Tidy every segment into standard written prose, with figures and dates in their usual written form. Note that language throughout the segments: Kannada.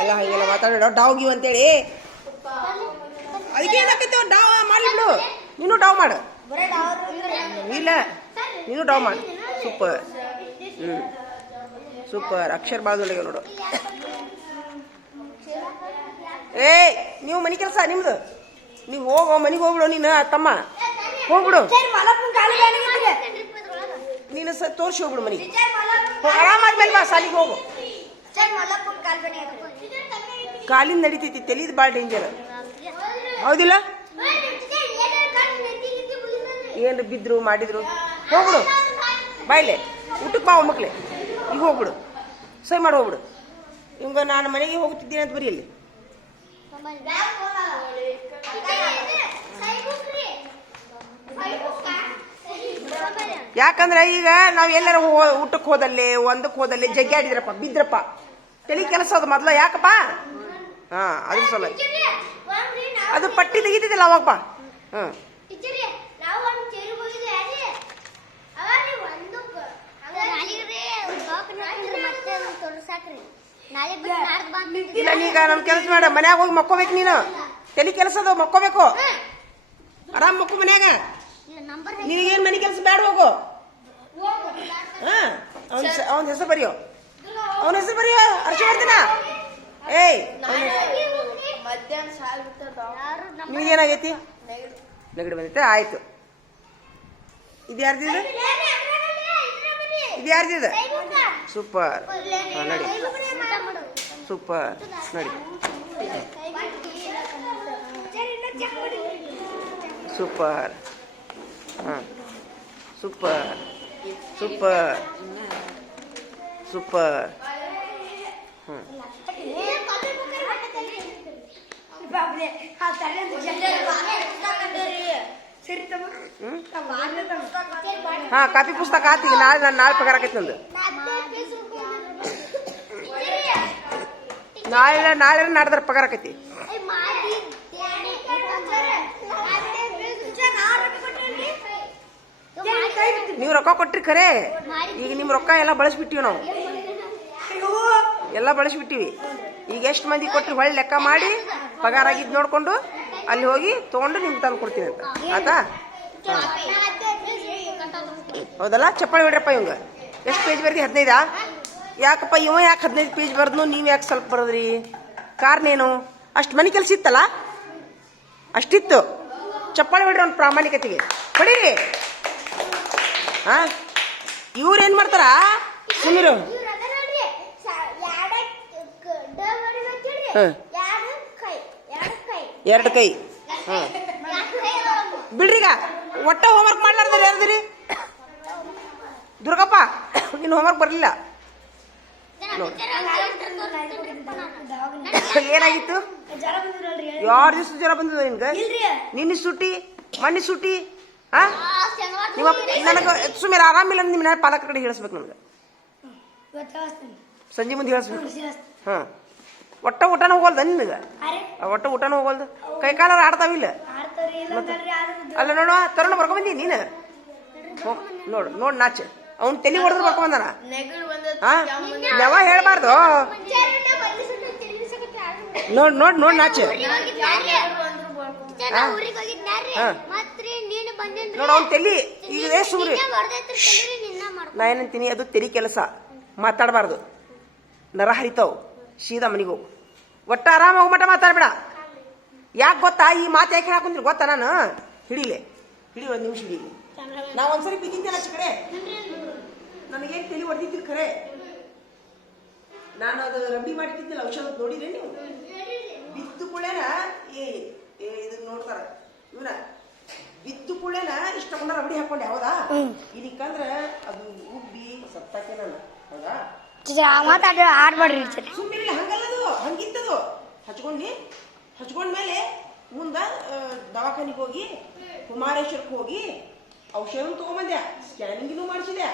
ಅಲ್ಲ ಹಂಗೆಲ್ಲ ಮಾತಾಡೋ ಡಾವ್ ಗಿವ್ ಅಂತೇಳಿ ಅದಕ್ಕೆ ಏನಾಕೈತೆ ಡಾವ್ ಮಾಡಿಬಿಡು ನೀನು ಡಾವ್ ಮಾಡು ಇಲ್ಲ ನೀನು ಡಾವ್ ಮಾಡು ಸೂಪರ್ ಸೂಪರ್ ಅಕ್ಷರ ಬಾಜುಲಿಗೆ ನೋಡು ನೀವು ಮನೆ ಕೆಲಸ ನಿಮ್ದು ನೀವು ಹೋಗೋ ಮನೆಗೆ ಹೋಗ್ಬಿಡು ನೀನು ತಮ್ಮ ಹೋಗ್ಬಿಡು ನೀನು ತೋರಿಸಿ ಹೋಗ್ಬಿಡು ಮನೆಗೆ ಆರಾಮಾದ್ಮೇಲೆ ಬಾ ಸಾಲಿಗೆ ಹೋಗು ಕಾಲಿಂದ ನಡಿತೈತಿ ತೆಲಿದ್ ಭಾಳ ಡೇಂಜರ್ ಹೌದಿಲ್ಲ ಏನು ಬಿದ್ರು ಮಾಡಿದ್ರು ಹೋಗ್ಬಿಡು ಬಾಯ್ಲೆ ಊಟಕ್ಕೆ ಬಾ ಮಕ್ಳೆ ಈಗ ಹೋಗ್ಬಿಡು ಸರಿ ಮಾಡಿ ಹೋಗ್ಬಿಡು ಇವಂಗ ನಾನು ಮನೆಗೆ ಹೋಗ್ತಿದ್ದೀನಿ ಅಂತ ಬರೀ ಅಲ್ಲಿ ಯಾಕಂದ್ರೆ ಈಗ ನಾವ್ ಎಲ್ಲಾರ ಊಟಕ್ಕೆ ಹೋದಲ್ಲಿ ಒಂದಕ್ಕೆ ಹೋದಲ್ಲಿ ಜಗ್ಗಿ ಆಡಿದ್ರಪ್ಪ ಬಿದ್ರಪ್ಪ ತಲೆ ಕೆಲಸ ಅದು ಮೊದ್ಲ ಯಾಕಪ್ಪ ಅದ್ರ ಸಲ ಅದು ಪಟ್ಟಿ ತೆಗಿತಿದ್ದಿಲ್ಲ ಅವಾಗಪ್ಪ ಇಲ್ಲ ನೀಗ ನಮ್ ಕೆಲಸ ಮಾಡ ಮನ್ಯಾಗ ಹೋಗಿ ಮಕ್ಕೋಬೇಕು ನೀನು ತಲೆ ಕೆಲಸ ಅದ ಮಕ್ಕೋಬೇಕು ಆರಾಮ್ ಮಕ್ಕೋ ಮನ್ಯಾಗ ನಿನಗೇನ್ ಮನೆ ಕೆಲಸ ಬೇಡ ಹೋಗು ಅವನ ಹೆಸರು ಬರಿಯೋ ಅವನ ಹೆಸರು ಬರಿಯೋ ಹರ್ಷವರ್ಧನ ನಿನಗೇನಾಗೈತಿ ನೆಗಡಿ ಬಂದೈತೆ ಆಯ್ತು ಇದು ಯಾರ್ದಿದೆ ಇದು ಯಾರ್ದಿದೆ ಸೂಪರ್ ನಡಿ ಸೂಪರ್ ನಡಿ super super super super copy ಪುಸ್ತಕ ಆತ ಈಗ ನಾಳೆ ನಾಳೆ ಪಗಾರ ಆಕೈತಿ ನಂದು ನಾಳೆ ನಾಡ್ದಾರ ಪಗಾರ ಆಕೈತಿ ನೀವು ರೊಕ್ಕ ಕೊಟ್ರಿ ಖರೆ ಈಗ ನಿಮ್ ರೊಕ್ಕ ಎಲ್ಲ ಬಳಸ್ಬಿಟ್ಟಿವಿ ನಾವು ಎಲ್ಲ ಬಳಸ್ಬಿಟ್ಟಿವಿ ಈಗ ಎಷ್ಟು ಮಂದಿ ಕೊಟ್ರಿ ಹೊಳ್ಳಿ ಲೆಕ್ಕ ಮಾಡಿ ಪಗಾರ ಆಗಿದ್ ನೋಡ್ಕೊಂಡು ಅಲ್ಲಿ ಹೋಗಿ ತಗೊಂಡು ನಿಮ್ಗೆ ತಂದು ಕೊಡ್ತೀನಿ ಅಂತ ಆತಾ ಹೌದಲ್ಲ ಚಪ್ಪಾಳಿ ಹೊಡ್ರಪ್ಪ ಇವಂಗ ಎಷ್ಟು ಪೇಜ್ ಬರ್ದಿ 15 ಯಾಕಪ್ಪ ಇವ ಯಾಕೆ 15 ಪೇಜ್ ಬರ್ದು ನೀವ್ ಯಾಕೆ ಸ್ವಲ್ಪ ಬರೋದ್ರಿ ಕಾರಣ ಏನು ಅಷ್ಟು ಮನೆ ಕೆಲಸ ಇತ್ತಲ್ಲ ಅಷ್ಟಿತ್ತು ಚಪ್ಪಾಳಿ ಹೊಡ್ರಿ ಅವ್ನ ಪ್ರಾಮಾಣಿಕತೆಗೆ ಹೊಡೀರಿ ಇವ್ರು ಏನ್ ಮಾಡ್ತಾರ ಸುಮಿರು ಎರಡು ಕೈ ಬಿಡ್ರಿಗ ಒಟ್ಟ ಹೋಮ್ವರ್ಕ್ ಮಾಡ್ಲಾರ್ದಾರ ಯಾರ್ದಿರಿ ದುರ್ಗಪ್ಪ ಇನ್ನು ಹೋಮ್ವರ್ಕ್ ಬರ್ಲಿಲ್ಲ ಏನಾಗಿತ್ತು 2 ದಿವಸ ಜ್ವರ ಬಂದದ ನಿನ್ಗ ನಿನ್ನೆ ಸುಟ್ಟಿ ಮಣ್ಣಿ ಸುಟ್ಟಿ ನಿಮ್ಮ ನನಗ ಸುಮ್ಮನೆ ಆರಾಮಿಲ್ಲ ನಿಮ್ಮ ಮನೆ ಪಾಲಕರ ಕಡೆ ಹೇಳಿಸ್ಬೇಕು ನನಗೆ ಸಂಜೆ ಮುಂದೆ ಹೇಳಿಸ್ಬೇಕು ಒಟ್ಟ ಊಟನ ಹೋಗಲ್ದ ನಿನಗ ಒಟ್ಟ ಊಟನ ಹೋಗಲ್ದು ಕೈ ಕಾಲ ಆಡ್ತಾವಿಲ್ಲ ಅಲ್ಲ ನೋಡುವ ತರುಣ ಬರ್ಕೊಂಬಂದಿ ನೀನು ನೋಡು ನೋಡ್ ನಾಚ ಅವ್ನು ತಲೆ ಹೊಡೆದ್ರು ಬರ್ಕೊಂಬಂದಾನ ನೆವ ಹೇಳ್ಬಾರ್ದು ನೋಡ್ ನೋಡ್ ನೋಡ್ ನಾಚ ನೋಡ ಅವ್ನು ತಲಿ ಈಗ ಸುಮ್ರಿ ನಾ ಏನಂತೀನಿ ಅದು ತೆಲಿ ಕೆಲಸ ಮಾತಾಡಬಾರ್ದು ನರ ಹರಿತಾವ್ ಸೀದಾ ಮನೆಗೆ ಹೋಗು ಒಟ್ಟ ಆರಾಮ ಹೋಗ್ಮಟ ಮಾತಾಡ್ಬೇಡ ಯಾಕೆ ಗೊತ್ತಾ ಈ ಮಾತು ಯಾಕೆ ಹಾಕೊಂಡ್ರಿ ಗೊತ್ತಾ ನಾನು ಹಿಡಿಲೆ ಹಿಡಿ 1 ನಿಮಿಷ ಹಿಡಿಲಿ ನಾ ಒಂದ್ಸರಿ ಬಿದ್ದಿದ್ದೇನೆ ಆಚೆ ಕಡೆ ನನಗೇನು ತಲೆ ಹೊಡೆದಿದ್ದಿಲ್ಲ ಖರೆ ನಾನು ಅದು ರಬ್ಬಿ ಮಾಡಿದ್ದಿಲ್ಲ ಔಷಧ ನೋಡಿದ್ರೆ ನೀವು ಬಿದ್ದು ಕುಳ್ಳೇನ ಇದನ್ನ ನೋಡ್ತಾರ ಇವನ ಬಿದ್ದು ಕುಳ್ಳೇನ ಇಷ್ಟ ಕೊಂಡ ರಬಡಿ ಹಾಕೊಂಡೆ ಹೌದಾ ಇದಕ್ಕಂದ್ರ ಅದು ಉಬ್ಬಿ ಸತ್ತಾಕೆ ನಾನು ಹೌದಾ ಸುಮ್ಮನೆ ಹಂಗಲ್ಲದು ಹಂಗಿತ್ತದು ಹಚ್ಕೊಂಡ್ಮೇಲೆ ಮುಂದ ದವಾಖಾನಿಗೆ ಹೋಗಿ ಕುಮಾರೇಶ್ವರಕ್ಕೆ ಹೋಗಿ ಔಷಧ ತಗೊಂಬಂದೆ ಸ್ಕ್ಯಾನಿಂಗಿನೂ ಮಾಡಿಸಿದೆ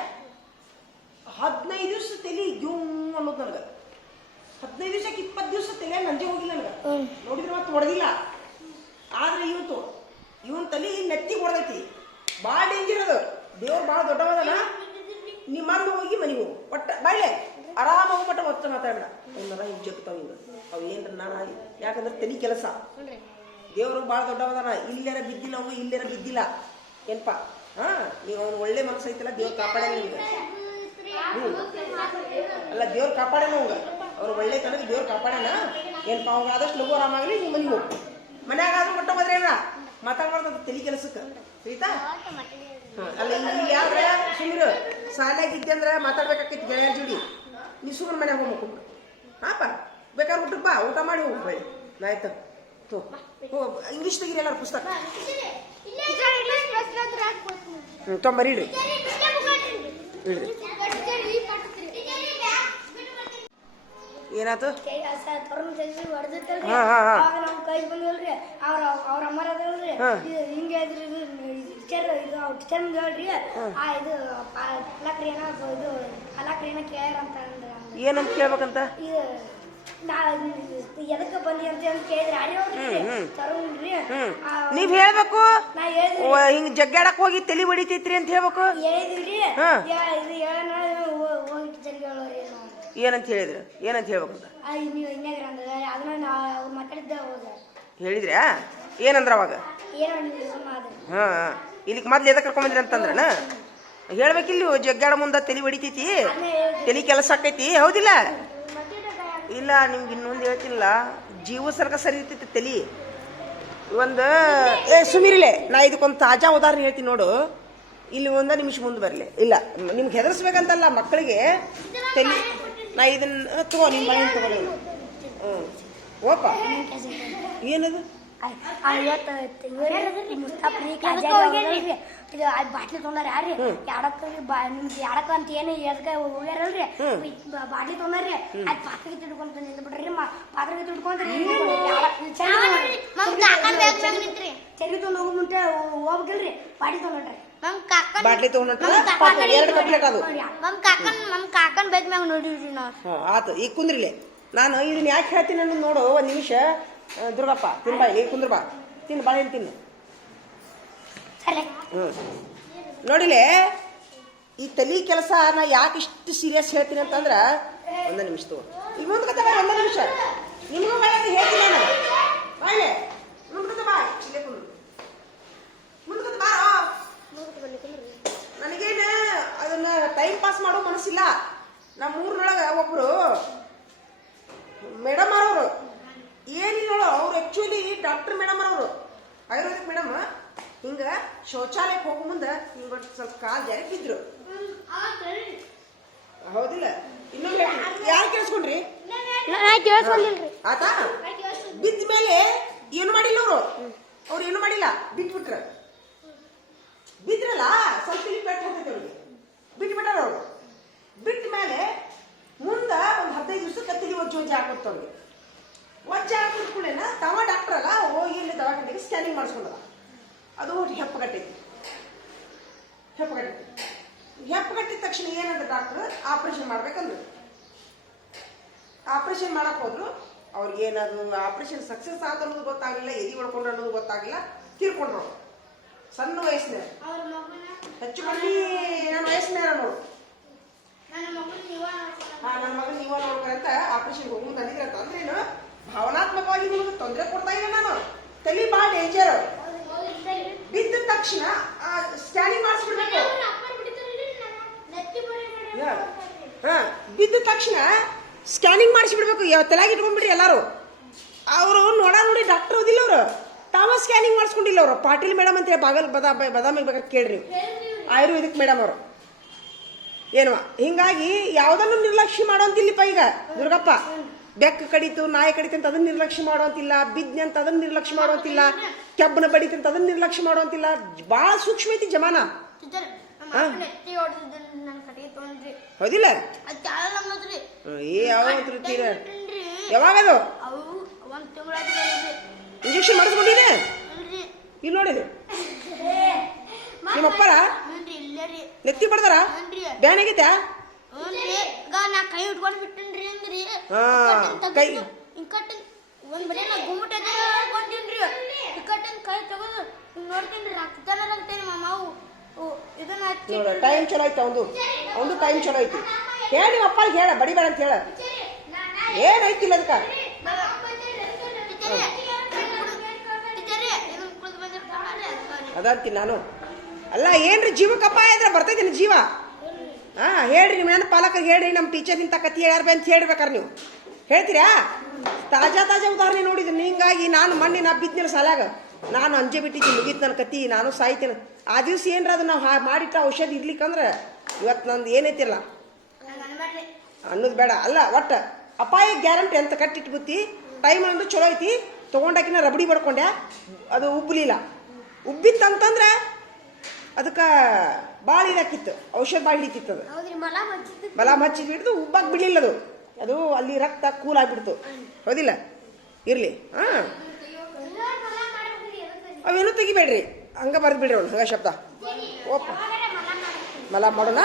15 ದಿವಸ ತಲೆ ಗಿವ್ ಅನ್ನೋದು ನನಗೆ 15 ದಿವಸಕ್ಕೆ 20 ದಿವಸ ತಲೆ ನಂಜೆ ಹೋಗಿಲ್ಲ ನನಗೆ ನೋಡಿದ್ರೆ ಮತ್ತೆ ಹೊಡೆದಿಲ್ಲ ಆದ್ರೆ ಇವನ್ ತಲೆ ನೆತ್ತಿಗೆ ಹೊಡೆದೈತಿ ಭಾಳ ಡೇಂಜರ್ ಅದು ದೇವ್ರು ಭಾಳ ದೊಡ್ಡವದಲ್ಲ ನಿಮ್ಮ ಹೋಗಿ ಮನೆಗೆ ಹೋಗು ಒಟ್ಟ ಬಾಯ್ಲೆ ಆರಾಮ ಹೋಗ್ಮಟ್ಟ ಒತ್ತ ಮಾತಾಡ್ಬೇಡ ಅವನ್ನೆಲ್ಲ ಹಿಂಗೆ ಜಗ್ತಾವ ಹಿಂಗೆ ಅವು ಏನ್ರ ನಾನು ಯಾಕಂದ್ರೆ ತಲೆ ಕೆಲಸ ದೇವರು ಭಾಳ ದೊಡ್ಡವದಾನ ಇಲ್ಲಾರ ಬಿದ್ದಿಲ್ಲ ಅವನು ಇಲ್ಲಾರ ಬಿದ್ದಿಲ್ಲ ಏನಪ್ಪ ನೀವು ಅವ್ನು ಒಳ್ಳೆ ಮನಸ್ಸು ಐತಲ್ಲ ದೇವ್ರು ಕಾಪಾಡೇನ ನಿಮ್ಗೆ ಅಲ್ಲ ದೇವ್ರು ಕಾಪಾಡೇನ ಅವಂಗ ಅವ್ರು ಒಳ್ಳೆ ತನಕ ದೇವ್ರು ಕಾಪಾಡೇನ ಏನಪ್ಪ ಅವಾಗ ಆದಷ್ಟು ಲಘು ಆರಾಮಾಗಲಿ ನಿಮ್ಮ ಮನೆಗೆ ಹೋಗು ಮನ್ಯಾಗ ಆದ್ರೂ ಮಟ್ಟ ಹೋದ್ರೆ ಏನ ಮಾತಾಡ್ಬಾರ್ದು ತಲೆ ಕೆಲಸಕ್ಕೆ ಆಯ್ತಾ ಅಲ್ಲ ಇಲ್ಲಿ ಯಾವ್ರೆ ಸುಮ್ಮನೆ ಶಾಲೆಗಿದ್ದೆ ಅಂದ್ರೆ ಮಾತಾಡ್ಬೇಕಾಕೈತಿ ಗೆಳೆಯರ ಜೋಡಿ ನೀ ಸುಮ್ಮನೆ ಮನ್ಯಾಗ ಹೋಗ್ಬೇಕು ಹಾಪ ಬೇಕಾದ್ರೆ ಊಟಕ್ಕೆ ಬಾ ಊಟ ಮಾಡಿ ಹೋಗಿ ಬಳಿ ಆಯ್ತು ಇಂಗ್ಲೀಷ್ ತೆಗೀರಿ ಎಲ್ಲಾರು ಪುಸ್ತಕ ತೊಂಬರಿ ಇಡ್ರಿ ಇಡ್ರಿ ಏನಾಯ್ತು ಅವ್ರ ಅಮ್ಮರ ಅದಲ್ರಿ ಹಿಂಗೆ ಟೀಚರ್ ಮುಂದೆ ಹೇಳ್ರಿ ಇದು ಕಲಾಕ್ರಿಯನ ಕೇಳ್ಯಾರ ಅಂತ ಏನಂತ ಕೇಳ್ಬೇಕಂತ ಎದಕ್ಕೆ ಬಂದಿ ಅಂತ ಕೇಳಿದ್ರಿ ನೀವ್ ಹೇಳ್ಬೇಕು ಹಿಂಗ್ ಜಗ್ಗಾಡಕ್ ಹೋಗಿ ತಲಿ ಹೊಡಿತೈತ್ರಿ ಅಂತ ಹೇಳ್ಬೇಕು ಹೇಳಿದ್ರಿ ಏನಂತ ಹೇಳಿದ್ರು ಏನಂತ ಹೇಳ್ಬೇಕಂತ ಹೇಳಿದ್ರ್ಯಾ ಏನಂದ್ರ ಅವಾಗ ಹಾ ಇಲ್ಲಿಗೆ ಮೊದ್ಲು ಎದಕ್ಕೆ ಕರ್ಕೊಂಬಂದ್ರಿ ಅಂತಂದ್ರನ ಹೇಳ್ಬೇಕಿಲ್ಲಿ ಜಗ್ಗಾಡ ಮುಂದ ತಲಿ ಹೊಡಿತೈತಿ ತಲಿ ಕೆಲಸ ಆಕೈತಿ ಹೌದಿಲ್ಲ ಇಲ್ಲ ನಿಮ್ಗೆ ಇನ್ನೊಂದು ಹೇಳ್ತೀನಿಲ್ಲ ಜೀವ ಸಲಕ ಸರಿ ಇರ್ತೈತಿ ತಲಿ ಒಂದು ಸುಮೀರಿಲೆ ನಾ ಇದಕ್ಕೊಂದು ತಾಜಾ ಉದಾಹರಣೆ ಹೇಳ್ತೀನಿ ನೋಡು ಇಲ್ಲಿ ಒಂದ ನಿಮಿಷ ಮುಂದೆ ಬರಲಿ ಇಲ್ಲ ನಿಮ್ಗೆ ಹೆದರ್ಸ್ಬೇಕಂತಲ್ಲ ಮಕ್ಕಳಿಗೆ ತಲಿ ನಾ ಇದನ್ನ ತಗೋ ನಿಮ್ಮ ಮನೆ ತಗೊಳ್ಳಿ ಓಪ ಏನದು ಬಾಟ್ಲಿ ತೊಗೊಂಡಾರ ಯಾರ್ರಿ ನಿಮ್ಗೆ ಯಾಡಕ್ಕ ಅಂತ ಏನು ಎದಕ್ಕೆ ಹೋಗ್ಯಾರಲ್ರಿ ಬಾಟ್ಲಿ ತೊಗೊಂಡಾರ್ರಿ ಅದ್ ಪಾತ್ರೆಗೆ ತಿಳ್ಕೊಂತ ನಿಂತ ಬಿಡ್ರಿ ಪಾತ್ರೆಗೆ ತಿಳ್ಕೊಂಡ್ರಿ ಚರಿ ತೊಗೊಂಡು ಹೋಗೋ ಮುಂಟೆ ಹೋಗ್ಬೇಕಿಲ್ರಿ ಬಾಟ್ಲಿ ತೊಗೊಂಡ್ರಿ ಬಾಟ್ಲಿ ನಮ್ ಕಾಕನ್ ಬೇಕ್ ಮ್ಯಾಗ ನೋಡಿವ್ರಿ ನಾವು ಆತು ಈಗ ಕುಂದ್ರಿಲೆ ನಾನು ಇದನ್ನ ಯಾಕೆ ಹೇಳ್ತೀನಿ ಅನ್ನೋದು ನೋಡು ಒಂದ್ ನಿಮಿಷ ದುರ್ಗಪ್ಪ ತಿನ್ ಬಾಯಿ ಕುಂದ್ರ ಬಾ ತಿನ್ನು ಬಾಳೆಹಣ್ಣು ತಿನ್ನು ನೋಡಿಲೆ ಈ ತಲಿ ಕೆಲಸ ನಾ ಯಾಕೆ ಇಷ್ಟು ಸೀರಿಯಸ್ ಹೇಳ್ತೀನಿ ಅಂತಂದ್ರ ಒಂದ ನಿಮಿಷ ತಗೋ ಈಗ ಮುಂದ್ಕತ್ತ ಬಾ ಒಂದ ನಿಮಿಷ ನಿಮಗೂ ಹೇಳ್ತೀನಿ ನಾನು ಬಾಯಿಲೆ ಮುಂದ್ಕತ್ತ ಬಾ ಇಲ್ಲೇ ಕುಂದ್ರು ಮುಂದ್ಕತ್ತ ಬಾ ನನಗೇನು ಅದನ್ನ ಟೈಮ್ ಪಾಸ್ ಮಾಡೋ ಮನಸ್ಸಿಲ್ಲ ನಮ್ಮ ಊರಿನೊಳಗ ಒಬ್ರು ಮೇಡಮ್ ಅವರು ಏನಿಲ್ಲ ಅವ್ರು ಆಕ್ಚುಲಿ ಡಾಕ್ಟರ್ ಮೇಡಮ್ ಅವರು ಆಯುರ್ವೇದಿಕ್ ಮೇಡಮ್ ಹಿಂಗ ಶೌಚಾಲಯಕ್ಕೆ ಹೋಗೋ ಮುಂದೆ ಹಿಂಗ ಸ್ವಲ್ಪ ಕಾಲ್ ಜಾರಿ ಬಿದ್ರು ಹೌದಿಲ್ಲ ಇನ್ನೊಂದು ಯಾರು ಕೇಳಿಸ್ಕೊಂಡ್ರಿ ಆತಾ ಬಿದ್ದ ಮೇಲೆ ಏನು ಮಾಡಿಲ್ಲ ಅವ್ರು ಏನು ಮಾಡಿಲ್ಲ ಬಿಟ್ಬಿಟ್ರ ಬಿದ್ರಲ್ಲ ಸ್ವಲ್ಪ ಇಲ್ಲಿ ಪೆಟ್ಟು ಹೋಗ್ತೈತೆ ಅವ್ರಿಗೆ ಬಿಟ್ಬಿಟ್ಟಾರ ಅವ್ರು ಬಿಟ್ಟ ಮೇಲೆ ಮುಂದ ಒಂದು 15 ದಿವಸಕ್ಕೆ ತಲೆ ಒಜ್ಜೆ ಹಾಕೊಡ್ತವ್ರಿಗೆ ಒಜ್ಜೆ ಹಾಕಿದ್ಕೂಡೇನ ತವ ಡಾಕ್ಟರ್ ಅಲ್ಲ ಹೋಗಿ ಇಲ್ಲಿ ದವಾಖಾನೆಗೆ ಸ್ಕ್ಯಾನಿಂಗ್ ಮಾಡಿಸ್ಕೊಂಡಲ್ಲ ಅದು ಹೆಪ್ಪಗಟ್ಟೈತಿ ಹೆಪ್ಪಗಟ್ಟಿದ ತಕ್ಷಣ ಏನಂದ್ರೆ ಡಾಕ್ಟರ್ ಆಪರೇಷನ್ ಮಾಡ್ಬೇಕಂದ್ರು ಆಪರೇಷನ್ ಮಾಡಕ್ ಹೋದ್ರು ಅವ್ರಿಗೆ ಏನದು ಆಪರೇಷನ್ ಸಕ್ಸಸ್ ಆದ ಅನ್ನೋದು ಗೊತ್ತಾಗಲಿಲ್ಲ ಎದಿ ಹೊಡ್ಕೊಂಡ್ರು ಅನ್ನೋದು ಗೊತ್ತಾಗಲಿಲ್ಲ ತೀರ್ಕೊಂಡ್ರು ಸಣ್ಣ ವಯಸ್ಸಿನ ಹೆಚ್ಚು ಕಮ್ಮಿ ನನ್ನ ವಯಸ್ಸಿನ ನೋಡು ನನ್ನ ಮಗನ ನೀವ ನೋಡ್ಬೇಕಂತ ಆಪರೇಷನ್ ಹೋಗಿ ತಂದಿದ್ರೆ ಅಂದ್ರೇನು ಭಾವನಾತ್ಮಕವಾಗಿ ನಿಮಗೆ ತೊಂದರೆ ಕೊಡ್ತಾ ಇಲ್ಲ ನಾನು ತಲೆ ಭಾಳ ಡೇಂಜರ್ ಬಿದ್ದ ತಕ್ಷಣ ಸ್ಕ್ಯಾನಿಂಗ್ ಮಾಡಿಸ್ಬಿಡ್ಬೇಕು ಬಿದ್ದ ತಕ್ಷಣ ಸ್ಕ್ಯಾನಿಂಗ್ ಮಾಡಿಸ್ಬಿಡ್ಬೇಕು ತಲೆಗೆ ಇಟ್ಕೊಂಡ್ಬಿಡ್ರಿ ಎಲ್ಲಾರು ಅವರು ನೋಡಿ ಡಾಕ್ಟರ್ ಓದಿಲ್ಲ ಅವರು ತಾವ ಸ್ಕ್ಯಾನಿಂಗ್ ಮಾಡಿಸ್ಕೊಂಡಿಲ್ಲ ಅವರು ಪಾಟೀಲ್ ಮೇಡಮ್ ಅಂತ ಹೇಳಿ ಬದಾಮಿಗೆ ಬೇಕಾದ್ರೆ ಕೇಳ್ರಿ ಆಯುರ್ವೇದಿಕ್ ಮೇಡಮ್ ಅವರು ಏನವ ಹಿಂಗಾಗಿ ಯಾವ್ದನ್ನು ನಿರ್ಲಕ್ಷ್ಯ ಮಾಡೋಂತಿಲ್ಲಪ್ಪ ಈಗ ದುರ್ಗಪ್ಪ ಬೆಕ್ಕ ಕಡಿತು ನಾಯಿ ಕಡಿತು ಅಂತ ಅದನ್ನ ನಿರ್ಲಕ್ಷ್ಯ ಮಾಡೋಂತಿಲ್ಲ ಬಿದ್ನೆ ಅಂತ ಅದನ್ನ ನಿರ್ಲಕ್ಷ್ಯ ಮಾಡೋಂತಿಲ್ಲ ಕೆಬ್ಬನ ಬಡಿತು ಅಂತ ಅದನ್ನ ನಿರ್ಲಕ್ಷ್ಯ ಮಾಡೋಂತಿಲ್ಲ ಬಹಳ ಸೂಕ್ಷ್ಮ ಐತಿ ಜಮಾನ ಹೌದಿಲ್ಲ ಯಾವಾಗದು ಇಂಜೆಕ್ಷನ್ ಮಾಡಿಸ್ಕೊಂಡಿದೆ ಇಲ್ಲಿ ನೋಡಿದ್ರು ನಿಮ್ಮಪ್ಪರ ನೆತ್ತಿ ಬಡ್ದಾರ ಬ್ಯಾನ್ ಆಗೈತ ಕೈ ಉಟ್ಕೊಂಡು ಬಿಟ್ಟನ್ರಿ ಅಂದ್ರಿ ಕೈ ಕೈ ತಗೋದು ನೋಡ್ತೀನಿ ರಕ್ತೇನೆ ಮಾವು ಇದನ್ನ ಟೈಮ್ ಚಲೋ ಐತೆ ಒಂದು ಟೈಮ್ ಚಲೋ ಐತಿ ಹೇಳಿ ನಿಮ್ಮ ಅಪ್ಪಗೆ ಹೇಳ ಬಡಿಬೇಡ ಅಂತ ಹೇಳ ಏನೈತಿಲ್ಲ ಅದಕ್ಕೆ ಅದಂತೀನಿ ನಾನು ಅಲ್ಲ ಏನ್ರಿ ಜೀವಕ್ಕೆ ಅಪಾಯ ಇದ್ರೆ ಬರ್ತೈತಿ ಜೀವ ಹೇಳ್ರಿ ನಿಮ್ಮ ನನ್ನ ಪಾಲಕರಿಗೆ ಹೇಳ್ರಿ ನಮ್ಮ ಟೀಚರ್ ಇಂಥ ಕತಿ ಹೇಳ್ಯಾರ ಅಂತ ಹೇಳ್ಬೇಕಾರೆ ನೀವು ಹೇಳ್ತೀರಾ ತಾಜಾ ಉದಾಹರಣೆ ನೋಡಿದ್ರಿ ಹಿಂಗಾಗಿ ನಾನು ಮಣ್ಣಿನ ಬಿದ್ದಿನ ಸಾಲಾಗ ನಾನು ಅಂಜೆ ಬಿಟ್ಟಿದ್ದೀನಿ ಮುಗೀತು ನನ್ನ ಕತಿ ನಾನು ಸಾಯ್ತೀನಿ ಆ ದಿವ್ಸ ಏನ್ರ ಅದು ನಾವು ಮಾಡಿಟ್ಟ ಔಷಧಿ ಇರ್ಲಿಕ್ಕಂದ್ರೆ ಇವತ್ತು ನಂದು ಏನೈತಿಲ್ಲ ಅನ್ನೋದು ಬೇಡ ಅಲ್ಲ ಒಟ್ಟು ಅಪಾಯ ಗ್ಯಾರಂಟಿ ಅಂತ ಕಟ್ಟಿಟ್ಟು ಬುತ್ತಿ ಟೈಮ್ ಅಂದ್ರೆ ಚಲೋ ಐತಿ ತೊಗೊಂಡಾಕಿನ ರಬಡಿ ಬಡ್ಕೊಂಡೆ ಅದು ಉಬ್ಬಲಿಲ್ಲ ಉಬ್ಬಿತ್ತಂತಂದ್ರೆ ಅದಕ್ಕೆ ಭಾಳ ಇದಾಕಿತ್ತು ಔಷಧ ಭಾಳ ಹಿಡಿತಿತ್ತು ಅದು ಮಲಾಮ್ ಹಚ್ಚಿ ಬಿಡ್ತು ಉಬ್ಬಾಕ್ ಬಿಡಲಿಲ್ಲ ಅದು ಅಲ್ಲಿ ರಕ್ತ ಕೂಲ್ ಆಗಿಬಿಡ್ತು ಹೌದಿಲ್ಲ ಇರಲಿ ಅವೇನು ತೆಗಿಬೇಡ್ರಿ ಹಂಗೆ ಬರೆದು ಬಿಡ್ರಿ ಅವ್ನು ಹಂಗ ಶಬ್ದ ಓಪ ಮಲಾಮ್ ಮಾಡೋಣ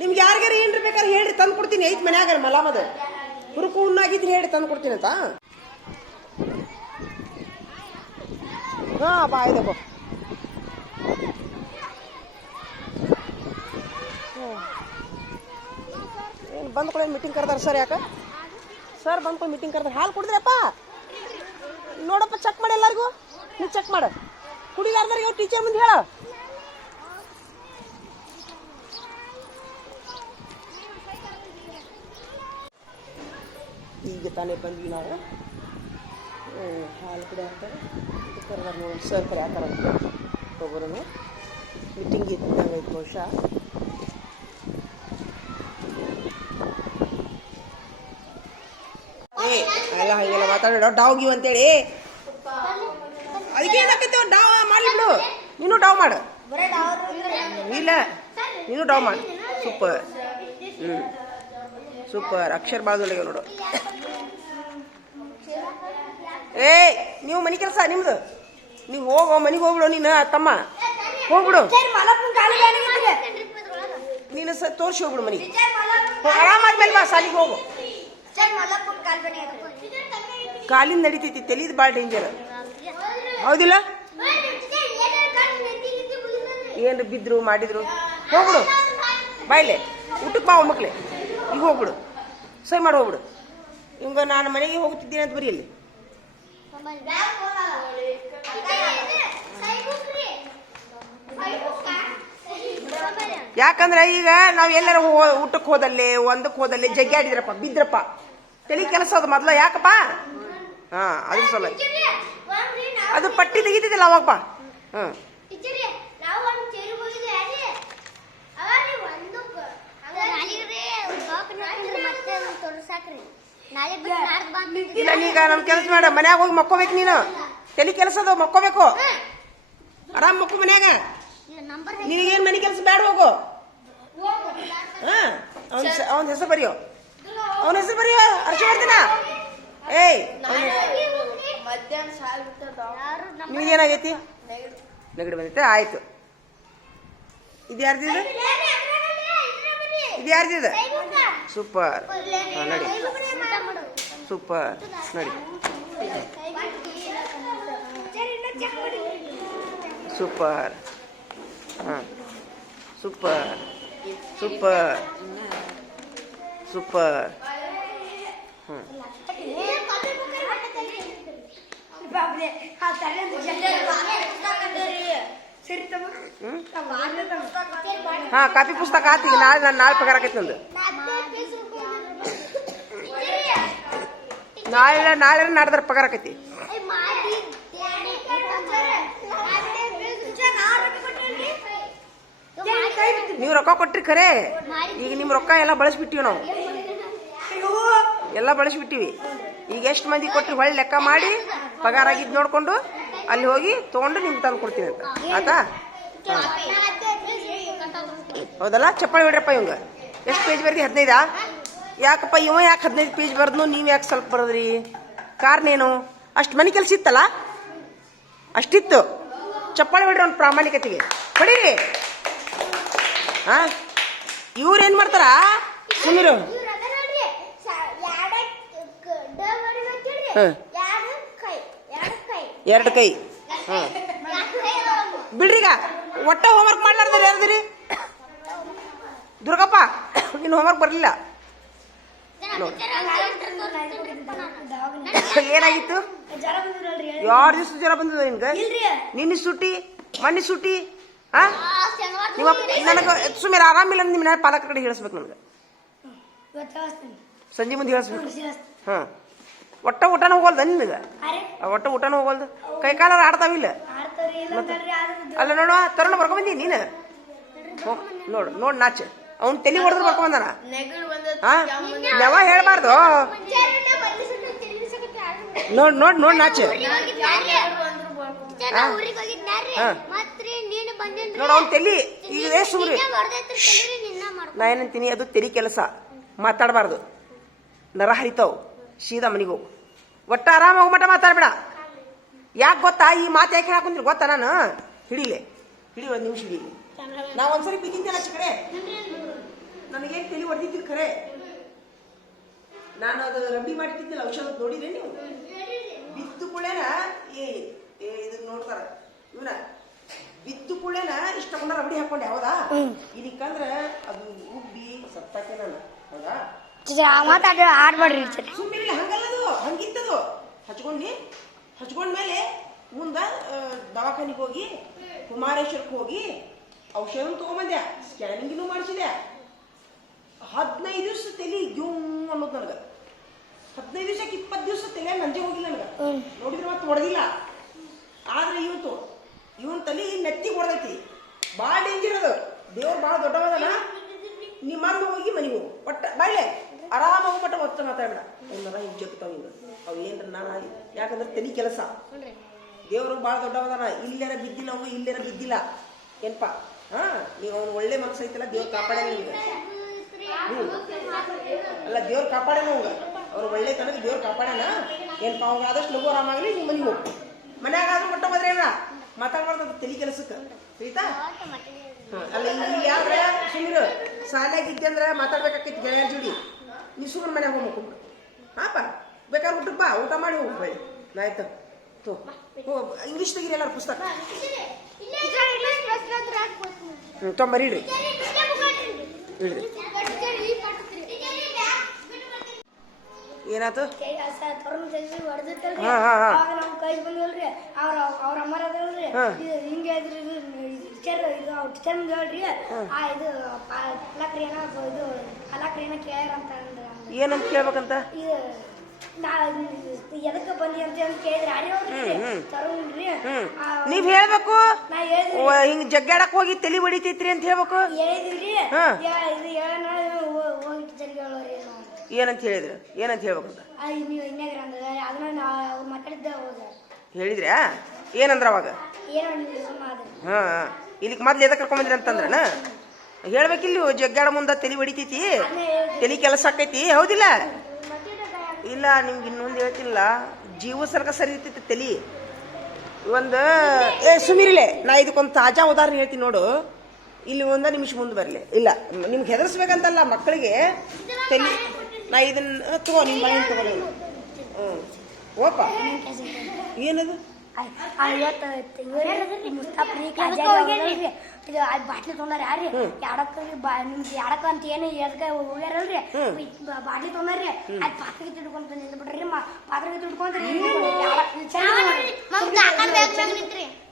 ನಿಮ್ಗೆ ಯಾರಿಗಾರ ಏನ್ರಿ ಬೇಕಾದ್ರೆ ಹೇಳ್ರಿ ತಂದು ಕೊಡ್ತೀನಿ ಐದು ಮನ್ಯಾಗ ಮಲಾಮದು ಹುರುಕು ಹುಣ್ಣಾಗಿದ್ರೆ ಹೇಳಿ ತಂದು ಕೊಡ್ತೀನಿ ಅಂತ ಬಾ ಇದಪ್ಪ ಏನು ಬಂದ್ಕೊಳ್ಳಿ ಮೀಟಿಂಗ್ ಕರೆದಾರ ಸರ್ ಯಾಕೆ ಸರ್ ಬಂದ್ಕೊಂಡು ಮೀಟಿಂಗ್ ಕರೆದಾರ ಹಾಲು ಕುಡಿದ್ರಪ್ಪ ನೋಡಪ್ಪ ಚೆಕ್ ಮಾಡಿ ಎಲ್ಲರಿಗೂ ನೀವು ಚೆಕ್ ಮಾಡು ಕುಡಿಲಾರ್ದಾರಿಗೆ ಟೀಚರ್ ಮುಂದೆ ಹೇಳ ಈಗ ತಾನೇ ಬಂದ್ವಿ ನಾವು ಹಾಲು ಕುಡಿ ಹಾಕ್ತಾರೆ ಇದು ಕರೆದಾರ ನೋಡಿ ಸರ್ ಕರೆ ಹಾಕಾರಂತ ಒಬ್ಬರು ಮೀಟಿಂಗ್ ಇದ್ದಂಗೆ ಐದು ವರ್ಷ ಅಲ್ಲ ಹಂಗೆಲ್ಲ ಮಾತಾಡೋ ಡಾವ್ ಗಿವ್ ಅಂತೇಳಿ ಅದಕ್ಕೆ ಏನಾಕೈತೆ ಡಾವ್ ಮಾಡಿಬಿಡು ನೀನು ಡಾವ್ ಮಾಡು ಇಲ್ಲ ನೀನು ಡಾವ್ ಮಾಡು ಸೂಪರ್ ಸೂಪರ್ ಅಕ್ಷರ ಬಾಳದೊಳಗೆ ನೋಡು ನೀವು ಮನೆ ಕೆಲಸ ನಿಮ್ದು ನೀವು ಹೋಗೋ ಮನೆಗೆ ಹೋಗ್ಬಿಡು ನೀನು ತಮ್ಮ ಹೋಗ್ಬಿಡು ನೀನು ತೋರಿಸಿ ಹೋಗ್ಬಿಡು ಮನೆಗೆ ಆರಾಮಾದ್ಮೇಲೆ ಬಾ ಸಾಲಿಗೆ ಹೋಗು ಕಾಲಿಂದ ನಡಿತೈತಿ ತೆಲಿದ್ ಭಾಳ ಡೇಂಜರ್ ಹೌದಿಲ್ಲ ಏನು ಬಿದ್ರು ಮಾಡಿದ್ರು ಹೋಗ್ಬಿಡು ಬಾಯ್ಲೆ ಊಟಕ್ಕೆ ಬಾ ಮಕ್ಳೆ ಈಗ ಹೋಗ್ಬಿಡು ಸೈ ಮಾಡಿ ಹೋಗ್ಬಿಡು ಹಿಂಗ ನಾನು ಮನೆಗೆ ಹೋಗ್ತಿದ್ದೀನಿ ಅಂತ ಬರೀ ಅಲ್ಲಿ ಯಾಕಂದ್ರೆ ಈಗ ನಾವು ಎಲ್ಲಾರ ಊಟಕ್ಕೆ ಹೋದಲ್ಲಿ ಒಂದಕ್ಕೆ ಹೋದಲ್ಲಿ ಜಗ್ಗಿ ಆಡಿದ್ರಪ್ಪ ಬಿದ್ರಪ್ಪ ತಲೆ ಕೆಲಸ ಅದು ಮೊದ್ಲ ಯಾಕಪ್ಪ ಅದ್ರ ಸಲ ಅದು ಪಟ್ಟಿ ತೆಗಿತಿದ್ದಿಲ್ಲ ಅವಾಗಪ್ಪ ಇಲ್ಲ ನೀಗ ನಮ್ ಕೆಲಸ ಮಾಡ ಮನ್ಯಾಗ ಹೋಗಿ ಮಕ್ಕೋಬೇಕು ನೀನು ತಲೆ ಕೆಲಸ ಅದ ಮಕ್ಕೋಬೇಕು ಆರಾಮ್ ಮಕ್ಕೋ ಮನ್ಯಾಗ ನಿನಗೇನ್ ಮನೆ ಕೆಲಸ ಬೇಡ ಹೋಗು ಅವನ ಹೆಸರು ಬರೆಯೋ ಅವನ ಹೆಸರು ಬರೆಯೋ ಹರ್ಷವರ್ಧನ ನಿಮ್ಗೇನಾಗೈತಿ ನೆಗಡಿ ಬಂದೈತೆ ಆಯ್ತು ಇದು ಯಾರ್ದಿದೆ ಇದು ಯಾರ್ದಿದೆ ಸೂಪರ್ ನಡಿ ಸೂಪರ್ ನಡಿ super super super super copy ಪುಸ್ತಕ ಆತಿ ನಾಳೆ ನಾನು ನಾಳೆ ಪಗಾರ ಆಕೈತಿ ನಂದು ನಾಳೆ ನಾಡ್ದಾರ ಪಗಾರ ಆಕೈತಿ ನೀವು ರೊಕ್ಕ ಕೊಟ್ರಿ ಖರೆ ಈಗ ನಿಮ್ಮ ರೊಕ್ಕ ಎಲ್ಲ ಬಳಸ್ಬಿಟ್ಟಿವಿ ನಾವು ಎಲ್ಲ ಬಳಸ್ಬಿಟ್ಟಿವಿ ಈಗ ಎಷ್ಟು ಮಂದಿ ಕೊಟ್ರಿ ಹೊಳ್ಳಿ ಲೆಕ್ಕ ಮಾಡಿ ಪಗಾರ ಆಗಿದ್ದು ನೋಡ್ಕೊಂಡು ಅಲ್ಲಿ ಹೋಗಿ ತೊಗೊಂಡು ನಿಮ್ಗೆ ತಂದು ಕೊಡ್ತೀನಿ ಅಂತ ಆಯ್ತಾ ಹೌದಲ್ಲ ಚಪ್ಪಾಳಿ ಹೊಡ್ರಪ್ಪ ಇವಂಗ ಎಷ್ಟು ಪೇಜ್ ಬರ್ದಿ 15 ಯಾಕಪ್ಪ ಇವ ಯಾಕೆ 15 ಪೇಜ್ ಬರ್ದ್ನು ನೀವು ಯಾಕೆ ಸ್ವಲ್ಪ ಬರೋದ್ರಿ ಕಾರಣ ಏನು ಅಷ್ಟು ಮನೆ ಕೆಲಸ ಇತ್ತಲ್ಲ ಅಷ್ಟಿತ್ತು ಚಪ್ಪಾಳಿ ಹೊಡ್ರಿ ಒಂದು ಪ್ರಾಮಾಣಿಕತೆಗೆ ಹೊಡೀರಿ ಇವ್ರು ಏನ್ ಮಾಡ್ತಾರ ಸುಮಿರು ಎರಡು ಕೈ ಬಿಡ್ರಿಗ ಒಟ್ಟ ಹೋಮ್ವರ್ಕ್ ಮಾಡ್ಲಾರ್ದಾರ ಯಾರ್ದಿರಿ ದುರ್ಗಪ್ಪ ನಿನ್ನ ಹೋಮ್ವರ್ಕ್ ಬರಲಿಲ್ಲ ನೋಡು ದವಾಖಾನೆ ಏನಾಗಿತ್ತು? ಜ್ವರ ಬಂದಿರಲ್ರಿ 2 ದಿವಸ ಜ್ವರ ಬಂದದ ನಿನ್ಗೆ? ಇಲ್ರಿ ನಿನ್ನೆ ಸುಟ್ಟಿ ಮಣ್ಣಿ ಸುಟ್ಟಿ ಹಾ ನಿಮ್ಮ ನನಗೆ ಸುಮ್ಮನೆ ಆರಾಮಿಲ್ಲ ನಿಮ್ಮ ಮನೆ ಪಾಲಕರ ಕಡೆ ಹೇಳಿಸ್ಬೇಕು ನನಗೆ. ಇವತ್ತು ಹೇಳ್ತೀನಿ. ಸಂಜೆ ಮುಂದೆ ಹೇಳಿಸ್ಬೇಕು. ಹೇಳ್ತೀನಿ. ಹಾಂ ಊಟನೂ ಹೋಗಲ್ದ ನಿನಗೆ? ಅರೆ ಊಟನೂ ಹೋಗಲ್ದು ಕೈ ಕಾಲ ಆಡ್ತಾವಿಲ್ಲ? ಆಡ್ತಾವ್ರಿ ಇಲ್ಲ ಅಂತಾರ್ರಿ, ಆದ್ರೆ ಅಲ್ಲ ನೋಡುವ ತರುಣ ಬರ್ಕೊಂಬಂದಿ ನೀನು ನೋಡು ನೋಡು ನಾಚ ಅವ್ನು ತಲೆ ಹೊಡೆದ್ರೆ ಬರ್ಕೊಂಬಂದಾನ. ಹಾ ನೆವ ಹೇಳ್ಬಾರ್ದು. ನೋಡ್ ನೋಡ್ ನೋಡ್ ನಾಚ ನೋಡು ಅವ್ನು ತಲಿ ಈಗ ಸುಮ್ರಿ. ನಾ ಏನಂತೀನಿ ಅದು ತೆಲಿ ಕೆಲಸ ಮಾತಾಡಬಾರ್ದು. ನರ ಹರಿತಾವ್ ಸೀದಾ ಮನೆಗೆ ಹೋಗು. ಒಟ್ಟ ಆರಾಮಾಗಿ ಮಟ್ಟ ಮಾತಾಡ್ಬೇಡ. ಯಾಕೆ ಗೊತ್ತಾ ಈ ಮಾತು ಯಾಕೆ ಹಾಕೊಂತೀನಿ ಗೊತ್ತಾ? ನಾನು ಹಿಡಿಲೆ ಹಿಡಿ 1 ನಿಮಿಷ ಹಿಡಿಲಿ. ನಾ ಒಂದ್ಸರಿ ಬಿದ್ದಿದ್ದೇನೆ ಆಚೆ ಕಡೆ, ನನಗೇನು ತಲೆ ಹೊಡೆದಿದ್ದೀನಿ ಖರೆ. ನಾನು ಅದು ರಬ್ಬಿ ಮಾಡಿಟ್ಟಿದ್ದಿಲ್ಲ ಔಷಧ ನೋಡಿದ್ರೆ ನೀವು ಬಿದ್ದು ಕುಳ್ಳೇನ ಇದನ್ನ ನೋಡ್ತಾರ ಇವನ ಬಿದ್ದು ಕುಳ್ಳೇನ ಇಷ್ಟ ಕೊಂಡ ರಬಡಿ ಹಾಕೊಂಡೆ ಹೌದಾ? ಇದಕ್ಕಂದ್ರೆ ಅದು ಉಬ್ಬಿ ಸತ್ತಾಕೆ ನಾನು ಹೌದಾ? ಮಾತಾಡ ಆಡ್ಬೇಡ್ರಿ ಸುಮ್ಮನೆ ಹಂಗಲ್ಲದು ಹಂಗಿತ್ತದು. ಹಚ್ಕೊಂಡ್ಮೇಲೆ ಮುಂದೆ ದವಾಖಾನಿಗೆ ಹೋಗಿ ಕುಮಾರೇಶ್ವರಕ್ಕೆ ಹೋಗಿ ಔಷಧ ತಗೊಂಬಂದೆ, ಸ್ಕ್ಯಾನಿಂಗಿನೂ ಮಾಡಿಸಿದೆ. 15 ದಿವಸ ತಲೆ ಗ್ಯೂ ಅನ್ನೋದು ನನಗೆ. 15 ದಿವಸಕ್ಕೆ 20 ದಿವಸ ತಲೆ ನಂಜೆ ಹೋಗಿಲ್ಲ ನನಗೆ. ನೋಡಿದ್ರೆ ಮತ್ತೆ ಹೊಡೆದಿಲ್ಲ. ಆದ್ರೆ ಇವನ್ ತಲೆ ನೆತ್ತಿ ಹೊಡೆದೈತಿ. ಭಾಳ ಡೇಂಜರ್ ಅದು. ದೇವ್ರು ಭಾಳ ದೊಡ್ಡವದನ. ನಿಮ್ಮ ಹೋಗಿ ಮನೆಗೆ ಹೋಗು. ಒಟ್ಟ ಬಾಯ್ಲೆ ಆರಾಮ ಹೋಗ್ಬಿಟ್ಟ ಒತ್ತ ಮಾತಾಡ ಏನಾರ ಹಿಂಜಕ್ತಾವ ಹಿಂಗ ಅವು ಏನ್ರ ನಾನು ಯಾಕಂದ್ರೆ ತಲೆ ಕೆಲಸ. ದೇವ್ರು ಭಾಳ ದೊಡ್ಡವದನ. ಇಲ್ಲಾರ ಬಿದ್ದಿಲ್ಲ ಅವ, ಇಲ್ಲಾರ ಬಿದ್ದಿಲ್ಲ ಏನ್ಪ. ಹಾ ಈಗ ಅವ್ನು ಒಳ್ಳೆ ಮನಸ್ಸು ಐತಲ್ಲ, ದೇವ್ರು ಕಾಪಾಡ ನಿಮ್ಗೆ. ಅಲ್ಲ ದೇವ್ರು ಕಾಪಾಡೇನ ಅವಂಗ, ಅವ್ರು ಒಳ್ಳೆ ತನಕ ದೇವ್ರು ಕಾಪಾಡೇನ ಏನಪ್ಪ. ಅವಾಗ ಆದಷ್ಟು ಲಘು ಆರಾಮಾಗಲಿ ನಿಮ್ಮ ಮನೆಗೆ ಹೋಗು. ಮನ್ಯಾಗ ಆದ್ರೂ ಮಟ್ಟ ಬಂದ್ರೆ ಏನ ಮಾತಾಡ್ಬಾರ್ದು ತಲೆ ಕೆಲಸಕ್ಕೆ ಆಯ್ತಾ? ಅಲ್ಲ ಇಲ್ಲಿ ಯಾವ್ರೆ ಸುಮ್ಮನೆ ಶಾಲೆಯಾಗಿದ್ದೆ ಅಂದ್ರೆ ಮಾತಾಡ್ಬೇಕಾಕೈತಿ ಗೆಳೆಯರ ಜೋಡಿ. ನೀ ಸುಮ್ಮನೆ ಮನ್ಯಾಗ ಹೋಗ್ಬೇಕು. ಹಾಪ ಬೇಕಾದ್ರೆ ಊಟಕ್ಕೆ ಬಾ, ಊಟ ಮಾಡಿ ಹೋಗಿ ಬಳಿ ಆಯ್ತು. ಇಂಗ್ಲೀಷ್ ತೆಗೀರಿ ಎಲ್ಲಾರು ಪುಸ್ತಕ ತೊಂಬರಿಡ್ರಿ ಇಡ್ರಿ. ಏನಾಯ್ತು? ನಮ್ ಕೈ ಬಂದಿಲ್ರಿ ಅವ್ರ ಅಮ್ಮರ ಅದಲ್ರಿ ಹಿಂಗೆ ಟೀಚರ್ ಮುಂದೆ ಹೇಳ್ರಿ ಇದು ಕಲಾಕ್ರಿ ಏನೋ ಇದು ಕಲಾಕ್ರಿ ಏನೋ ಕೇಳ್ಯಾರ ಅಂತ ಅಂದ್ರ ಏನಂತ ಕೇಳ್ಬೇಕಂತ ಎದಕ್ಕೆ ಬಂದಿ ಅಂತ ಕೇಳಿದ್ರಿ ತರುಣ್ರಿ. ನೀವ್ ಹೇಳ್ಬೇಕು ನಾ ಹೇಳಿದ್ರಿ ಹಿಂಗ್ ಜಗ್ಗಾಡಕ್ ಹೋಗಿ ತಲಿ ಹೊಡಿತೈತ್ರಿ ಅಂತ ಹೇಳ್ಬೇಕು. ಹೇಳಿದ್ರಿ ಇದು ಹೇಳ ಹೋಗಿ ಟೀಚರ್ಗೆ ಹೇಳೋರಿ ಏನಂತ ಹೇಳಿದ್ರು? ಏನಂತ ಹೇಳ್ಬೇಕಂತ ನೀವು ಇನ್ನೇಗ್ರ ಅಂದ್ರ ಅದನ್ನ ಅವ್ರು ಮಾತಾಡಿದ್ದೆ ಹೋದ ಹೇಳಿದ್ರ್ಯಾ? ಏನಂದ್ರ ಅವಾಗ? ಏನೋ ಹಾ ಇಲ್ಲಿಗೆ ಮೊದ್ಲು ಎದಕ್ಕೆ ಕರ್ಕೊಂಬಂದ್ರಿ ಅಂತಂದ್ರನ ಹೇಳ್ಬೇಕಿಲ್ಲ. ಜಗ್ಗಾಡ ಮುಂದ ತಲಿ ಹೊಡಿತೈತಿ, ತಲಿ ಕೆಲಸ ಆಕೈತಿ ಹೌದಿಲ್ಲ? ಇಲ್ಲ ನಿಮ್ಗೆ ಇನ್ನೊಂದು ಹೇಳ್ತಿಲ್ಲ, ಜೀವ ಸರ್ಕ ಸರಿ ಇರ್ತೈತಿ ತಲಿ. ಒಂದು ಸುಮಿರಿಲೆ ನಾ ಇದಕ್ಕೊಂದು ತಾಜಾ ಉದಾಹರಣೆ ಹೇಳ್ತೀನಿ ನೋಡು. ಇಲ್ಲಿ 1 ನಿಮಿಷ ಮುಂದೆ ಬರಲಿ. ಇಲ್ಲ ನಿಮ್ಗೆ ಹೆದರ್ಸ್ಬೇಕಂತಲ್ಲ ಮಕ್ಕಳಿಗೆ ತಲಿ. ನಾ ಇದನ್ನ ತಗೋ ನಿಮ್ಮ ಮನೆ ತಗೋರಿ. ಓಪ ಏನದು? ಬಾಟ್ಲಿ ತೊಂದಾರ ಯಾರ್ರಿ ನಿಮ್ಗೆ ಎಡಕ್ಕ ಅಂತ ಏನು ಎದಕ್ಕೆ ಹೋಗ್ಯಾರಲ್ರಿ ಬಾಟ್ಲಿ ತೊಂದಾರ್ರಿ ಅದ್ ಪಾತ್ರೆಗೆ ತಿಡ್ಕೊಂತ ನಿಂದ್ಬಿಟ್ರಿ ಪಾತ್ರೆಗೆ ತಿಡ್ಕೊಂಡ್ರಿ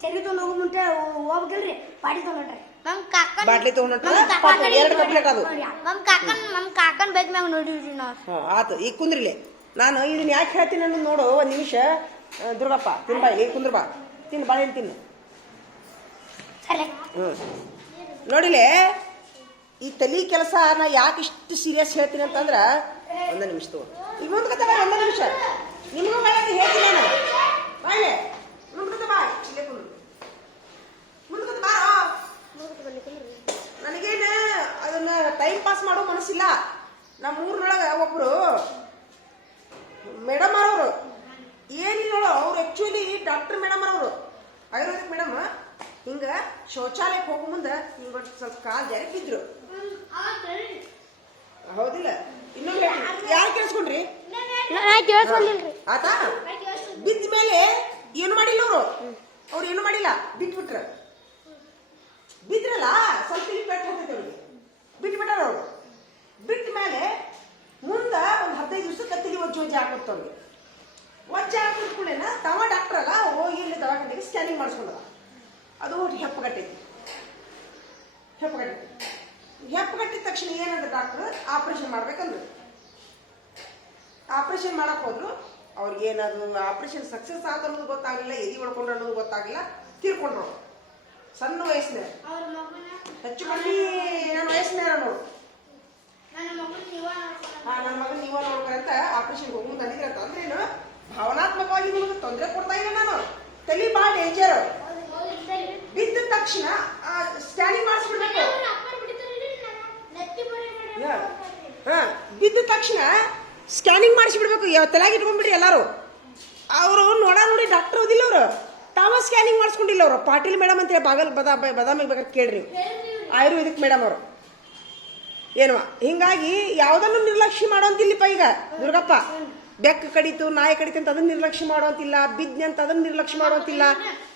ಚರ್ಗಿ ತೊಗೊಂಡು ಹೋಗೋ ಮುಂಚೆ ಹೋಗ್ಬೇಕಲ್ರಿ ಬಾಟ್ಲಿ ತೊಗೊಂಡ್ರಿ ಬಾಟ್ಲಿ ಕಾಕನ್ ಬೇಕ್ ಮ್ಯಾಗ ನೋಡಿವ್ರಿ ನಾವು. ಆತು ಈಗ ಕುಂದ್ರಿಲೆ. ನಾನು ಇದನ್ನ ಯಾಕೆ ಹೇಳ್ತೀನಿ ಅನ್ನೋದು ನೋಡು. 1 ನಿಮಿಷ ದುರ್ಗಪ್ಪ ತಿನ್ ಬಾಯಿ ಕುಂದ್ರ ಬಾ ತಿನ್ ಬಾಳೆಹಣ್ಣು ತಿನ್ನು. ನೋಡಿಲೆ ಈ ತಲಿ ಕೆಲಸ ನಾ ಯಾಕೆ ಇಷ್ಟು ಸೀರಿಯಸ್ ಹೇಳ್ತೀನಿ ಅಂತಂದ್ರ 1 ನಿಮಿಷ ತಗೋ. ಈಗ ಮುಂದ್ಕತ್ತ ಬಾ 1 ನಿಮಿಷ ನಿಮ್ಗೂ ಬಾಳೆ ಹೇಳ್ತೀನಿ ನಾನು. ಬಾಳೆ ಮುಂದ್ಕತ್ತ ಬಾ ಇಲ್ಲೇ ಕುಂದ್ರು ಮುಂದ್ಕತ್ತ ಬಾ. ನನಗೇನು ಅದನ್ನ ಟೈಮ್ ಪಾಸ್ ಮಾಡೋ ಮನಸ್ಸಿಲ್ಲ. ನಮ್ಮ ಊರಿನೊಳಗೆ ಒಬ್ರು ಮೇಡಮ್ ಅವರು ಏನಿಲ್ಲ ಅವ್ರು ಆಕ್ಚುಲಿ ಡಾಕ್ಟರ್ ಮೇಡಮ್ ಅವರು ಆಯುರ್ವೇದಿಕ್ ಮೇಡಮ್. ಹಿಂಗ ಶೌಚಾಲಯಕ್ಕೆ ಹೋಗೋ ಮುಂದೆ ಹಿಂಗ ಸ್ವಲ್ಪ ಕಾಲ್ ಜಾರಿ ಬಿದ್ರು ಹೌದಿಲ್ಲ? ಇನ್ನೊಂದು ಯಾರು ಕೇಳಿಸ್ಕೊಂಡ್ರಿ ಆತಾ? ಬಿದ್ದ ಮೇಲೆ ಏನು ಮಾಡಿಲ್ಲ ಅವ್ರು ಏನು ಮಾಡಿಲ್ಲ, ಬಿಟ್ಬಿಟ್ರ. ಬಿದ್ರಲ್ಲ ಸ್ವಲ್ಪ ಇಲ್ಲಿ ಪೆಟ್ಟು ಹೋಗ್ತೈತೆ ಅವ್ರಿಗೆ, ಬಿಟ್ಬಿಟ್ಟಾರ ಅವ್ರು. ಬಿಟ್ಟ ಮೇಲೆ ಮುಂದೆ ಒಂದು 15 ದಿವಸಕ್ಕೆ ತಲೆ ಒಜ್ಜೆ ಹಾಕುತ್ತೆ ಅವ್ರಿಗೆ. ಒಜ್ಜೆ ಹಾಕಿದ ಕೂಡಲೇನ ತವ ಡಾಕ್ಟರ್ ಅಲ್ಲ ಹೋಗಿ ಇಲ್ಲಿ ದವಾಖಾನೆಗೆ ಸ್ಕ್ಯಾನಿಂಗ್ ಮಾಡಿಸ್ಕೊಂಡದ. ಅದು ಹೆಪ್ಪಗಟ್ಟೈತಿ. ಹೆಪ್ಪಗಟ್ಟಿದ ತಕ್ಷಣ ಏನಂದ್ರೆ ಡಾಕ್ಟರ್ ಆಪ್ರೇಷನ್ ಮಾಡ್ಬೇಕಂದ್ರೆ ಆಪ್ರೇಷನ್ ಮಾಡಕ್ ಹೋದ್ರು. ಅವ್ರಿಗೆ ಏನದು ಆಪ್ರೇಷನ್ ಸಕ್ಸಸ್ ಆತ ಅನ್ನೋದು ಗೊತ್ತಾಗಲಿಲ್ಲ, ಎದಿ ಹೊಡ್ಕೊಂಡ್ರು ಅನ್ನೋದು ಗೊತ್ತಾಗಲಿಲ್ಲ, ತೀರ್ಕೊಂಡ್ರು. ಸಣ್ಣ ವಯಸ್ಸಿನಾಗ ಹೆಚ್ಚು ಕಮ್ಮಿ ನನ್ನ ವಯಸ್ಸಿನಾರ ನೋಡು. ನನ್ನ ಮಗನ ನೀವ ನೋಡ್ಕೊಂತ ಆಪರೇಷನ್ ಹೋಗುದು ನನಗೆ ಅಂದ್ರೇನು ಭಾವನಾತ್ಮಕವಾಗಿ ನಿಮಗೆ ತೊಂದರೆ ಕೊಡ್ತಾ ಇಲ್ಲ. ನಾನು ತಲೆ ಭಾಳ ಡೇಂಜರ್. ಬಿದ್ದ ತಕ್ಷಣ ಸ್ಕ್ಯಾನಿಂಗ್ ಮಾಡಿಸ್ಬಿಡ್ಬೇಕು. ಬಿದ್ದ ತಕ್ಷಣ ಸ್ಕ್ಯಾನಿಂಗ್ ಮಾಡಿಸ್ಬಿಡ್ಬೇಕು. ತಲೆಗೆ ಇಟ್ಕೊಂಡ್ಬಿಡ್ರಿ ಎಲ್ಲಾರು. ಅವರು ನೋಡಿ ಡಾಕ್ಟರ್ ಓದಿಲ್ಲ, ಅವರು ತಾವ ಸ್ಕ್ಯಾನಿಂಗ್ ಮಾಡಿಸ್ಕೊಂಡಿಲ್ಲ. ಅವರು ಪಾಟೀಲ್ ಮೇಡಮ್ ಅಂತೇಳಿ ಬದಾಮಿಗೆ ಬೇಕಾದ್ರೆ ಕೇಳ್ರಿ, ಆಯುರ್ವೇದಿಕ್ ಮೇಡಮ್ ಅವರು ಏನವ. ಹಿಂಗಾಗಿ ಯಾವುದನ್ನು ನಿರ್ಲಕ್ಷ್ಯ ಮಾಡೋಂತಿಲ್ಲಪ್ಪ. ಈಗ ದುರ್ಗಪ್ಪ ಬೆಕ್ಕು ಕಡಿತು ನಾಯಿ ಕಡಿತು ಅಂತ ಅದನ್ನ ನಿರ್ಲಕ್ಷ್ಯ ಮಾಡುವಂತಿಲ್ಲ, ಬಿದ್ನೆ ಅಂತ ಅದನ್ನ ನಿರ್ಲಕ್ಷ್ಯ ಮಾಡುವಂತಿಲ್ಲ,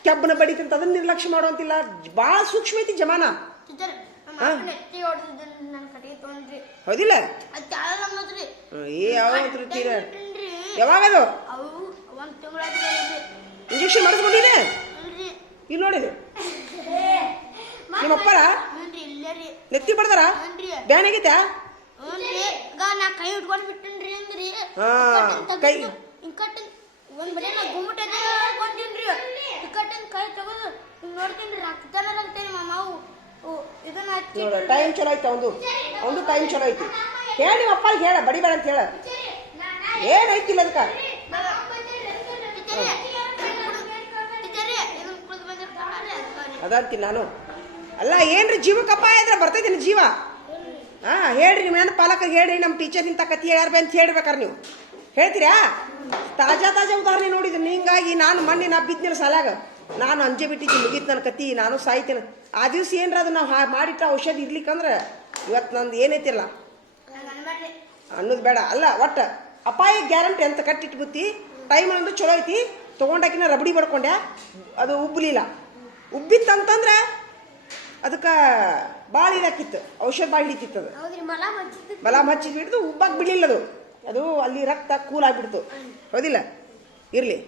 ಕೆಬ್ಬನ ಬಡಿತು ಅಂತ ಅದನ್ನ ನಿರ್ಲಕ್ಷ್ಯ ಮಾಡುವಂತಿಲ್ಲ. ಭಾಳ ಸೂಕ್ಷ್ಮ ಐತಿ ಜಮಾನ. ಹೌದಿಲ್ಲ? ಯಾವಾಗದು ಇಂಜೆಕ್ಷನ್ ಮಾಡಿಸ್ಕೊಂಡಿದೆ ಇಲ್ಲಿ ನೋಡಿದ್ರು ನಿಮ್ಮಪ್ಪರ ನೆತ್ತಿ ಬಡ್ದಾರ ಬ್ಯಾನ್ ಆಗೈತ. ಕೈ ಹಿಡ್ಕೊಂಡ್ ಬಿಟ್ಟನ್ರಿ ಅಂದ್ರಿ ಕೈ ಕೈ ತಗೋದು ನೋಡ್ತೀನಿ ರಕ್ತನಂತೇನಿ ಮಾವು ಇದನ್ನ ಟೈಮ್ ಚಲೋ ಐತೆ. ಒಂದು ಟೈಮ್ ಚಲೋ ಐತಿ. ಹೇಳ ನಿಮ್ಮ ಅಪ್ಪಗೆ ಹೇಳ, ಬಡಿಬೇಡ ಅಂತ ಹೇಳ. ಏನೈತಿಲ್ಲ ಅದಕ್ಕ ಅದಂತೀನಿ ನಾನು. ಅಲ್ಲ ಏನ್ರಿ ಜೀವಕ್ಕೆ ಅಪಾಯ ಇದ್ರೆ ಬರ್ತೈತಿ ಜೀವ. ಹೇಳ್ರಿ ನಿಮ್ಮ ನನ್ನ ಪಾಲಕರಿಗೆ ಹೇಳ್ರಿ, ನಮ್ಮ ಟೀಚರ್ ಇಂಥ ಕತಿ ಹೇಳ್ಯಾರ ಅಂತ ಹೇಳ್ಬೇಕಾರೆ ನೀವು ಹೇಳ್ತೀರಾ? ತಾಜಾ ಉದಾಹರಣೆ ನೋಡಿದ್ದೀನಿ. ಹಿಂಗಾಗಿ ನಾನು ಮೊನ್ನೆ ಬಿದ್ದಿನ ಸಾಲಾಗ ನಾನು ಅಂಜೆ ಬಿಟ್ಟಿದ್ದೀನಿ, ಮುಗೀತು ನನ್ನ ಕತಿ, ನಾನು ಸಾಯ್ತೀನಿ. ಆ ದಿವ್ಸ ಏನ್ರ ಅದು ನಾವು ಮಾಡಿಟ್ಟ ಔಷಧಿ ಇರ್ಲಿಕ್ಕಂದ್ರೆ ಇವತ್ತು ನಂದು ಏನೈತಿಲ್ಲ ಅನ್ನೋದು ಬೇಡ. ಅಲ್ಲ ಒಟ್ಟು ಅಪಾಯ ಗ್ಯಾರಂಟಿ ಅಂತ ಕಟ್ಟಿಟ್ಟು ಬುತ್ತಿ. ಟೈಮ್ ಅಂದ್ರೆ ಚಲೋ ಐತಿ. ತೊಗೊಂಡಾಕಿನ ರಬಡಿ ಬಡ್ಕೊಂಡೆ, ಅದು ಉಬ್ಬಲಿಲ್ಲ. ಉಬ್ಬಿತ್ತಂತಂದ್ರೆ ಅದಕ್ಕೆ ಭಾಳ ಇದಾಕಿತ್ತು, ಔಷಧ ಭಾಳ ಹಿಡಿತಿತ್ತು. ಅದು ಮಲಾಮ್ ಹಚ್ಚಿ ಹಿಡಿದು ಉಬ್ಬಾಕ್ ಬಿಡಲಿಲ್ಲ. ಅದು ಅಲ್ಲಿ ರಕ್ತ ಕೂಲ್ ಆಗಿಬಿಡ್ತು. ಹೌದಿಲ್ಲ? ಇರಲಿ.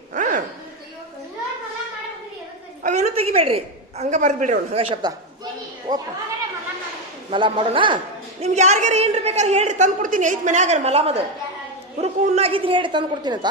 ಅವೇನು ತೆಗಿಬೇಡ್ರಿ, ಹಂಗೆ ಬರ್ದು ಬಿಡ್ರಿ ಅವ್ನು ಹಂಗ ಶಬ್ದ. ಓಪ ಮಲಾಮ್ ಮಾಡೋಣ. ನಿಮ್ಗೆ ಯಾರಿಗಾರ ಏನ್ರಿ ಬೇಕಾದ್ರೆ ಹೇಳ್ರಿ, ತಂದು ಕೊಡ್ತೀನಿ. ಐತ್ ಮನ್ಯಾಗಾರ ಮಲಾಮದು ಹುರುಕು ಹುಣ್ಣಾಗಿದ್ರೆ ಹೇಳಿ ತಂದು ಕೊಡ್ತೀನಿ ಅಂತ.